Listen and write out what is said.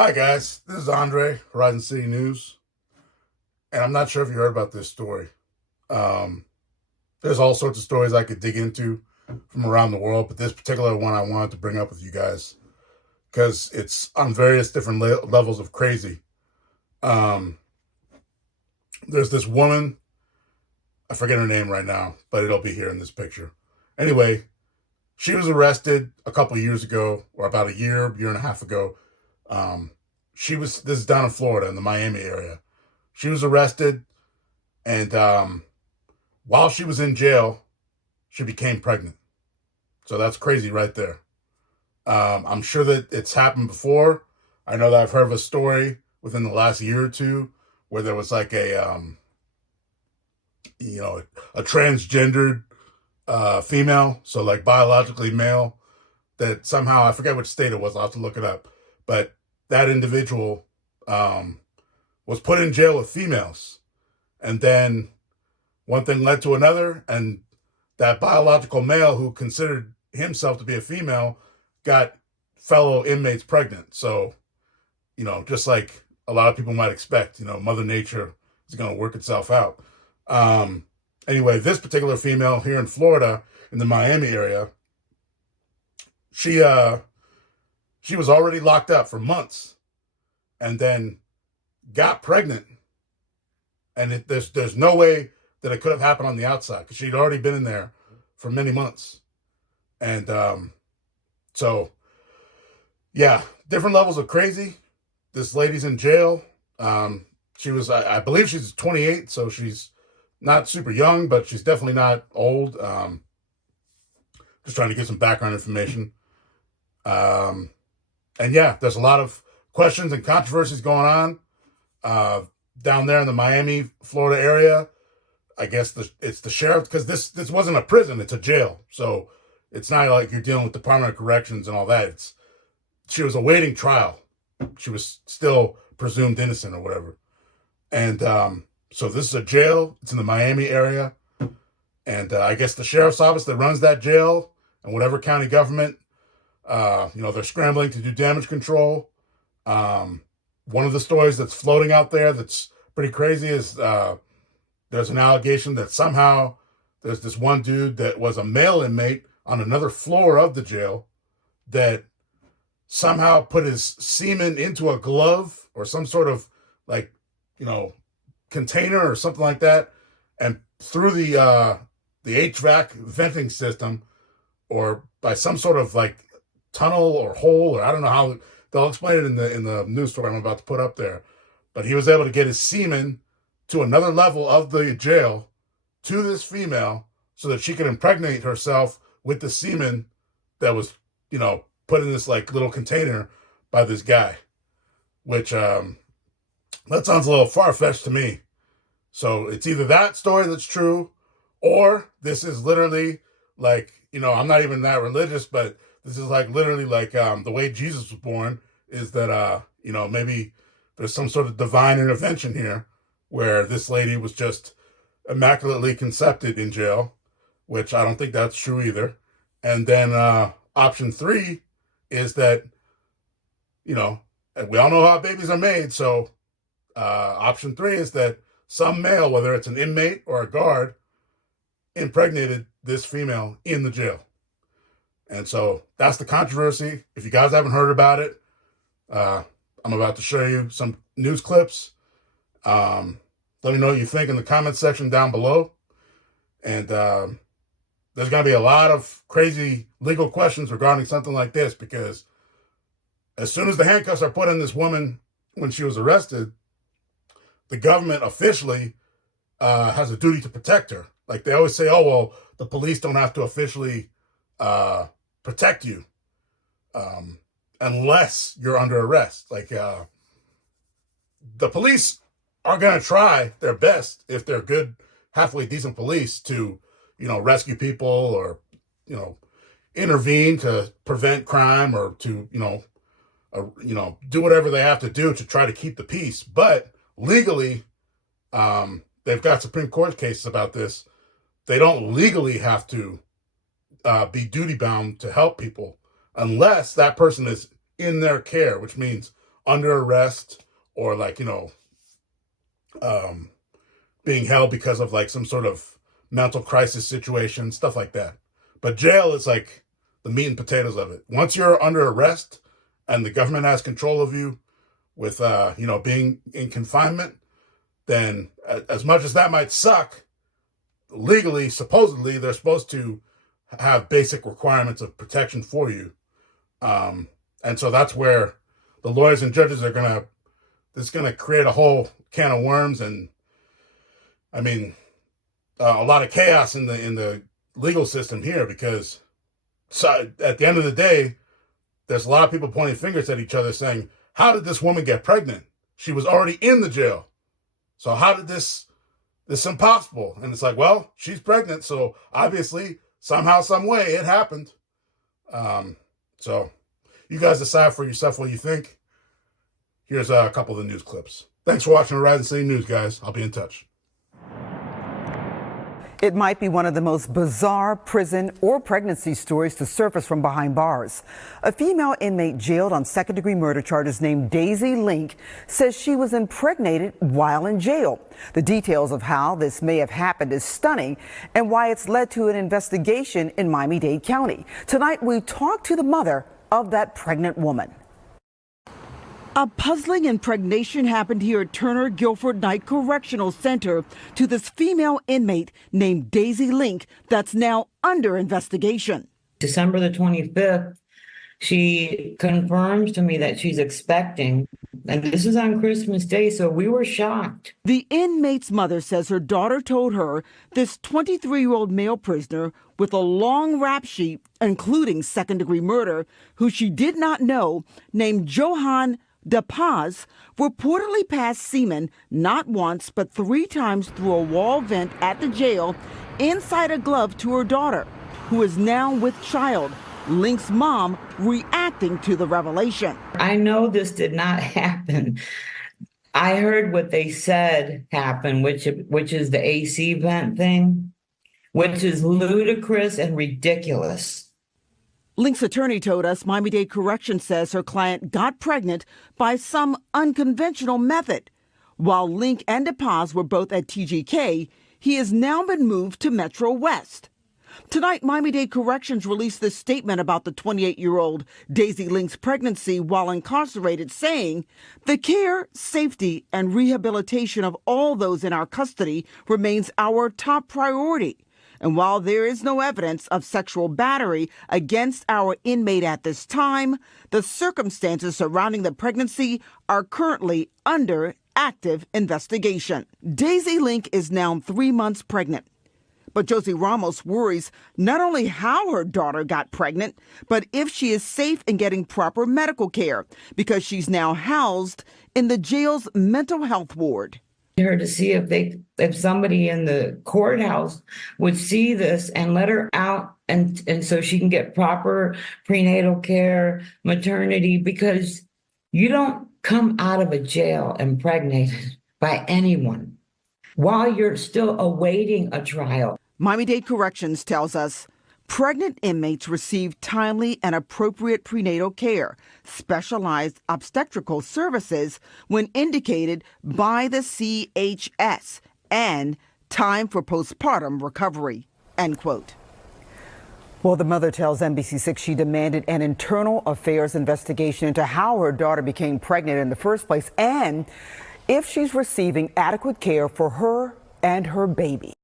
Hi guys, this is Andre, Horizon City News, and I'm not sure if you heard about this story. Um, there's all sorts of stories I could dig into from around the world, but this particular one I wanted to bring up with you guys because it's on various different levels of crazy. Um, there's this woman, I forget her name right now, but it'll be here in this picture. Anyway, she was arrested a couple of years ago, or about a year and a half ago. Um, this is down in Florida, in the Miami area. She was arrested, and while she was in jail, she became pregnant. So that's crazy right there. I'm sure that it's happened before. I know that I've heard of a story within the last year or two where there was like a transgendered female, so like biologically male, that somehow, I forget which state it was, I'll have to look it up, but that individual was put in jail with females. And then one thing led to another, and that biological male who considered himself to be a female got fellow inmates pregnant. So, just like a lot of people might expect, Mother Nature is going to work itself out. Anyway, this particular female here in Florida, in the Miami area, she was already locked up for months, and then got pregnant, and there's no way that it could have happened on the outside because she'd already been in there for many months. And so, yeah, different levels of crazy. This lady's in jail. She was, I believe she's 28, so she's not super young, but she's definitely not old. Just trying to get some background information. And yeah, there's a lot of questions and controversies going on down there in the Miami, Florida area. I guess it's the sheriff, because this wasn't a prison, it's a jail. So it's not like you're dealing with Department of Corrections and all that. She was awaiting trial. She was still presumed innocent or whatever. And so this is a jail. It's in the Miami area. And I guess the sheriff's office that runs that jail and whatever county government, they're scrambling to do damage control. One of the stories that's floating out there that's pretty crazy is there's an allegation that somehow there's this one dude that was a male inmate on another floor of the jail that somehow put his semen into a glove or some sort of container or something like that, and through the HVAC venting system, or by some sort of like tunnel or hole, or I don't know how they'll explain it in the news story I'm about to put up there. But he was able to get his semen to another level of the jail to this female so that she could impregnate herself with the semen that was, put in this like little container by this guy, which that sounds a little far-fetched to me. So it's either that story that's true, or this is literally like, I'm not even that religious, but this is like literally like the way Jesus was born, is that, maybe there's some sort of divine intervention here where this lady was just immaculately conceived in jail, which I don't think that's true either. And then option 3 is that, we all know how babies are made. So option 3 is that some male, whether it's an inmate or a guard, impregnated this female in the jail. And so that's the controversy. If you guys haven't heard about it, I'm about to show you some news clips. Let me know what you think in the comment section down below. And there's going to be a lot of crazy legal questions regarding something like this, because as soon as the handcuffs are put on this woman when she was arrested, the government officially has a duty to protect her. Like they always say, oh, well, the police don't have to officially protect you unless you're under arrest. Like the police are going to try their best, if they're good, halfway decent police, to, rescue people or, intervene to prevent crime, or to, do whatever they have to do to try to keep the peace. But legally, they've got Supreme Court cases about this. They don't legally have to be duty bound to help people unless that person is in their care, which means under arrest or like, being held because of like some sort of mental crisis situation, stuff like that. But jail is like the meat and potatoes of it. Once you're under arrest and the government has control of you with, being in confinement, then as much as that might suck, legally, supposedly, they're supposed to have basic requirements of protection for you. And so that's where the lawyers and judges are this is going to create a whole can of worms. And I mean, a lot of chaos in the legal system here, because so at the end of the day, there's a lot of people pointing fingers at each other saying, how did this woman get pregnant? She was already in the jail. So how did this impossible? And it's like, well, she's pregnant. So obviously somehow, some way it happened. So you guys decide for yourself what you think. Here's a couple of the news clips. Thanks for watching Horizon City News, guys. I'll be in touch. It might be one of the most bizarre prison or pregnancy stories to surface from behind bars. A female inmate jailed on second-degree murder charges named Daisy Link says she was impregnated while in jail. The details of how this may have happened is stunning and why it's led to an investigation in Miami-Dade County. Tonight, we talk to the mother of that pregnant woman. A puzzling impregnation happened here at Turner Guilford Knight Correctional Center to this female inmate named Daisy Link that's now under investigation. December the 25th, she confirms to me that she's expecting, and this is on Christmas Day, so we were shocked. The inmate's mother says her daughter told her this 23-year-old male prisoner with a long rap sheet, including second-degree murder, who she did not know, named Johann De Paz, reportedly passed semen not once but 3 times through a wall vent at the jail inside a glove to her daughter, who is now with child. Link's mom reacting to the revelation. I know this did not happen. I heard what they said happened, which is the AC vent thing, which is ludicrous and ridiculous. Link's attorney told us Miami-Dade Correction says her client got pregnant by some unconventional method. While Link and De Paz were both at TGK, he has now been moved to Metro West. Tonight, Miami-Dade Corrections released this statement about the 28-year-old Daisy Link's pregnancy while incarcerated, saying, "The care, safety, and rehabilitation of all those in our custody remains our top priority. And while there is no evidence of sexual battery against our inmate at this time, the circumstances surrounding the pregnancy are currently under active investigation." Daisy Link is now 3 months pregnant. But Josie Ramos worries not only how her daughter got pregnant, but if she is safe in getting proper medical care, because she's now housed in the jail's mental health ward. Her to see if somebody in the courthouse would see this and let her out, and so she can get proper prenatal care, maternity, because you don't come out of a jail impregnated by anyone while you're still awaiting a trial. Miami-Dade Corrections tells us pregnant inmates receive timely and appropriate prenatal care, specialized obstetrical services when indicated by the CHS, and time for postpartum recovery, end quote. Well, the mother tells NBC6 she demanded an internal affairs investigation into how her daughter became pregnant in the first place and if she's receiving adequate care for her and her baby.